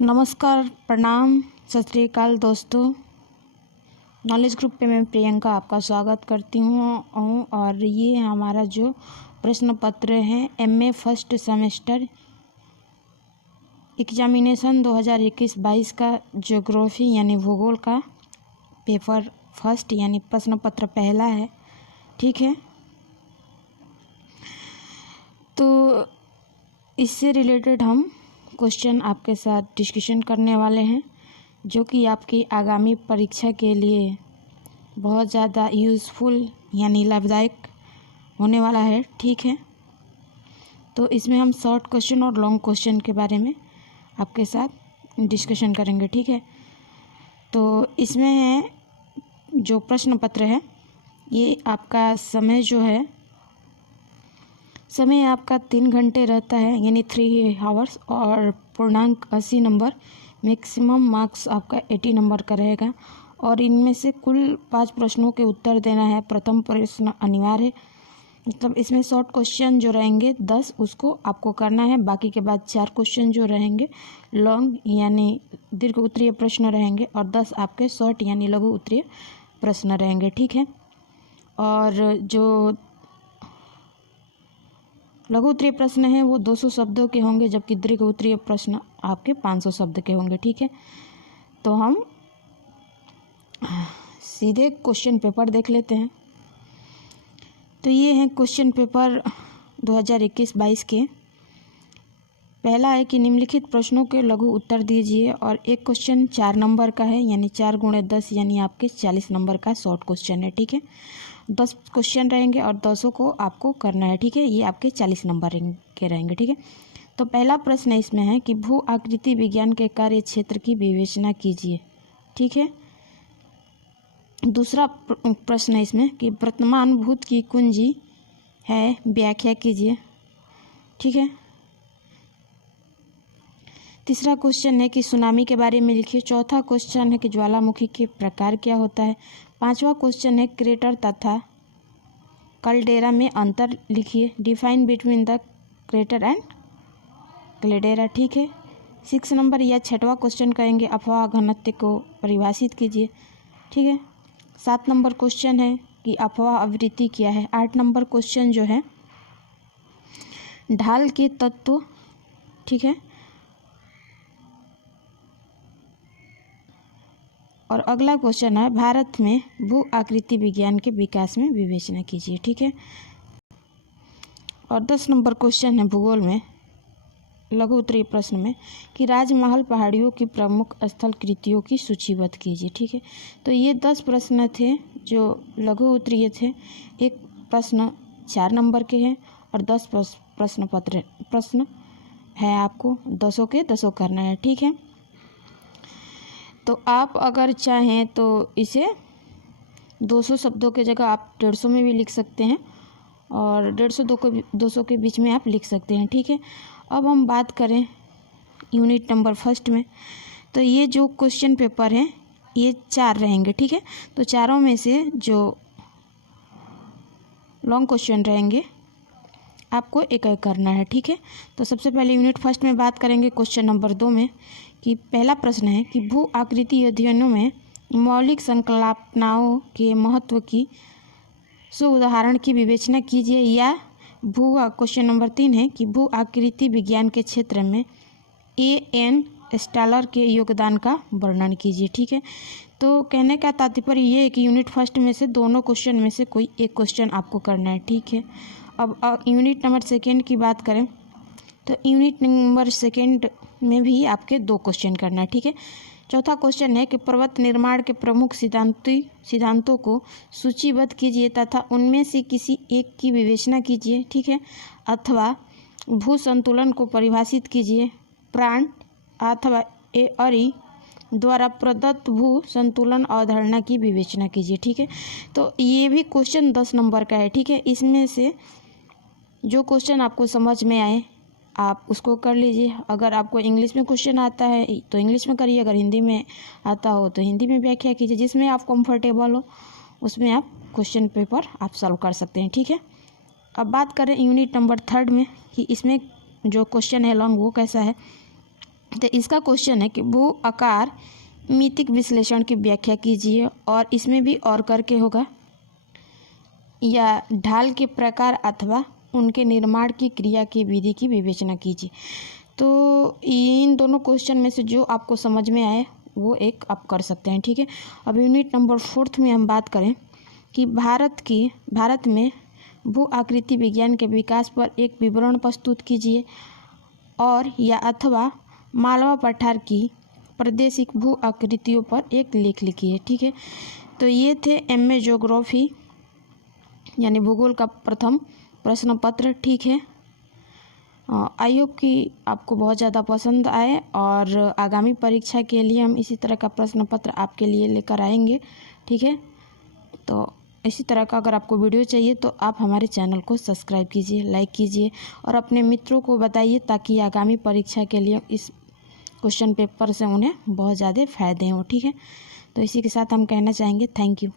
नमस्कार, प्रणाम, सत श्री अकाल दोस्तों। नॉलेज ग्रुप पे मैं प्रियंका आपका स्वागत करती हूँ और ये हमारा जो प्रश्न पत्र है एमए फर्स्ट सेमेस्टर एग्जामिनेशन 2021-22 का ज्योग्राफी यानी भूगोल का पेपर फर्स्ट यानी प्रश्न पत्र पहला है। ठीक है, तो इससे रिलेटेड हम क्वेश्चन आपके साथ डिस्कशन करने वाले हैं जो कि आपकी आगामी परीक्षा के लिए बहुत ज़्यादा यूज़फुल यानी लाभदायक होने वाला है। ठीक है, तो इसमें हम शॉर्ट क्वेश्चन और लॉन्ग क्वेश्चन के बारे में आपके साथ डिस्कशन करेंगे। ठीक है, तो इसमें है जो प्रश्न पत्र है ये आपका समय जो है समय आपका 3 घंटे रहता है यानी 3 आवर्स और पूर्णांक 80 नंबर, मैक्सिमम मार्क्स आपका 80 नंबर का रहेगा और इनमें से कुल 5 प्रश्नों के उत्तर देना है। प्रथम प्रश्न अनिवार्य है, मतलब इसमें शॉर्ट क्वेश्चन जो रहेंगे 10 उसको आपको करना है, बाकी के बाद 4 क्वेश्चन जो रहेंगे लॉन्ग यानी दीर्घ उत्तरीय प्रश्न रहेंगे और 10 आपके शॉर्ट यानी लघु उत्तरीय प्रश्न रहेंगे। ठीक है, और जो लघु उत्तरीय प्रश्न है वो 200 शब्दों के होंगे जबकि दीर्घ उत्तरीय प्रश्न आपके 500 शब्द के होंगे। ठीक है, तो हम सीधे क्वेश्चन पेपर देख लेते हैं। तो ये हैं क्वेश्चन पेपर 2021-22 के। पहला है कि निम्नलिखित प्रश्नों के लघु उत्तर दीजिए और एक क्वेश्चन 4 नंबर का है यानी 4 × 10 यानी आपके 40 नंबर का शॉर्ट क्वेश्चन है। ठीक है, 10 क्वेश्चन रहेंगे और 10 को आपको करना है। ठीक है, ये आपके 40 नंबर के रहेंगे। ठीक है, तो पहला प्रश्न इसमें है कि भू आकृति विज्ञान के कार्य क्षेत्र की विवेचना कीजिए। ठीक है, दूसरा प्रश्न है इसमें कि वर्तमान भूत की कुंजी है, व्याख्या कीजिए। ठीक है, तीसरा क्वेश्चन है कि सुनामी के बारे में लिखिए। चौथा क्वेश्चन है कि ज्वालामुखी के प्रकार क्या होता है। पांचवा क्वेश्चन है क्रेटर तथा कैल्डेरा में अंतर लिखिए, define between the crater and caldera. ठीक है, 6 नंबर या 6वां क्वेश्चन करेंगे अफवाह घनत्व को परिभाषित कीजिए। ठीक है, 7 नंबर क्वेश्चन है कि अफवाह आवृत्ति क्या है। 8 नंबर क्वेश्चन जो है ढाल के तत्व। ठीक है, और अगला क्वेश्चन है भारत में भू आकृति विज्ञान के विकास में विवेचना कीजिए। ठीक है, और 10 नंबर क्वेश्चन है भूगोल में लघु उत्तरीय प्रश्न में कि राजमहल पहाड़ियों की प्रमुख स्थल कृतियों की सूचीबद्ध कीजिए। ठीक है, तो ये 10 प्रश्न थे जो लघु उत्तरीय थे। एक प्रश्न 4 नंबर के हैं और 10 प्रश्न है, आपको 10 के 10 करना है। ठीक है, तो आप अगर चाहें तो इसे 200 शब्दों की जगह आप 150 में भी लिख सकते हैं और 150 200 के बीच में आप लिख सकते हैं। ठीक है, अब हम बात करें यूनिट नंबर फर्स्ट में, तो ये जो क्वेश्चन पेपर है ये 4 रहेंगे। ठीक है, तो चारों में से जो लॉन्ग क्वेश्चन रहेंगे आपको एक एक करना है। ठीक है, तो सबसे पहले यूनिट फर्स्ट में बात करेंगे क्वेश्चन नंबर 2 में कि पहला प्रश्न है कि भू आकृति अध्ययनों में मौलिक संकल्पनाओं के महत्व की उदाहरण की विवेचना कीजिए। या क्वेश्चन नंबर 3 है कि भू आकृति विज्ञान के क्षेत्र में A.N. स्टालर के योगदान का वर्णन कीजिए। ठीक है, तो कहने का तात्पर्य ये है कि यूनिट फर्स्ट में से दोनों क्वेश्चन में से कोई एक क्वेश्चन आपको करना है। ठीक है, अब यूनिट नंबर सेकेंड की बात करें तो यूनिट नंबर सेकेंड में भी आपके 2 क्वेश्चन करना है। ठीक है, चौथा क्वेश्चन है कि पर्वत निर्माण के प्रमुख सिद्धांतों को सूचीबद्ध कीजिए तथा उनमें से किसी एक की विवेचना कीजिए। ठीक है, अथवा भू संतुलन को परिभाषित कीजिए। प्राण अथवा एरी द्वारा प्रदत्त भू संतुलन अवधारणा की विवेचना कीजिए। ठीक है, तो ये भी क्वेश्चन 10 नंबर का है। ठीक है, इसमें से जो क्वेश्चन आपको समझ में आए आप उसको कर लीजिए। अगर आपको इंग्लिश में क्वेश्चन आता है तो इंग्लिश में करिए, अगर हिंदी में आता हो तो हिंदी में व्याख्या कीजिए, जिसमें आप कंफर्टेबल हो उसमें आप क्वेश्चन पेपर आप सॉल्व कर सकते हैं। ठीक है, अब बात करें यूनिट नंबर 3 में कि इसमें जो क्वेश्चन है लॉन्ग वो कैसा है। तो इसका क्वेश्चन है कि भू आकार मितिक विश्लेषण की व्याख्या कीजिए, और इसमें भी और करके होगा, या ढाल के प्रकार अथवा उनके निर्माण की क्रिया की विधि की विवेचना कीजिए। तो इन दोनों क्वेश्चन में से जो आपको समझ में आए वो एक आप कर सकते हैं, ठीक है। अब यूनिट नंबर 4 में हम बात करें कि भारत में भू आकृति विज्ञान के विकास पर एक विवरण प्रस्तुत कीजिए, और या अथवा मालवा पठार की प्रादेशिक भू आकृतियों पर एक लेख लिखिए, ठीक है। तो ये थे MA ज्योग्राफी यानी भूगोल का प्रथम प्रश्न पत्र, ठीक है। आई होप कि आपको बहुत ज़्यादा पसंद आए, और आगामी परीक्षा के लिए हम इसी तरह का प्रश्न पत्र आपके लिए लेकर आएंगे, ठीक है। तो इसी तरह का अगर आपको वीडियो चाहिए तो आप हमारे चैनल को सब्सक्राइब कीजिए, लाइक कीजिए, और अपने मित्रों को बताइए, ताकि आगामी परीक्षा के लिए इस क्वेश्चन पेपर से उन्हें बहुत ज़्यादा फ़ायदे हों, ठीक है। तो इसी के साथ हम कहना चाहेंगे थैंक यू।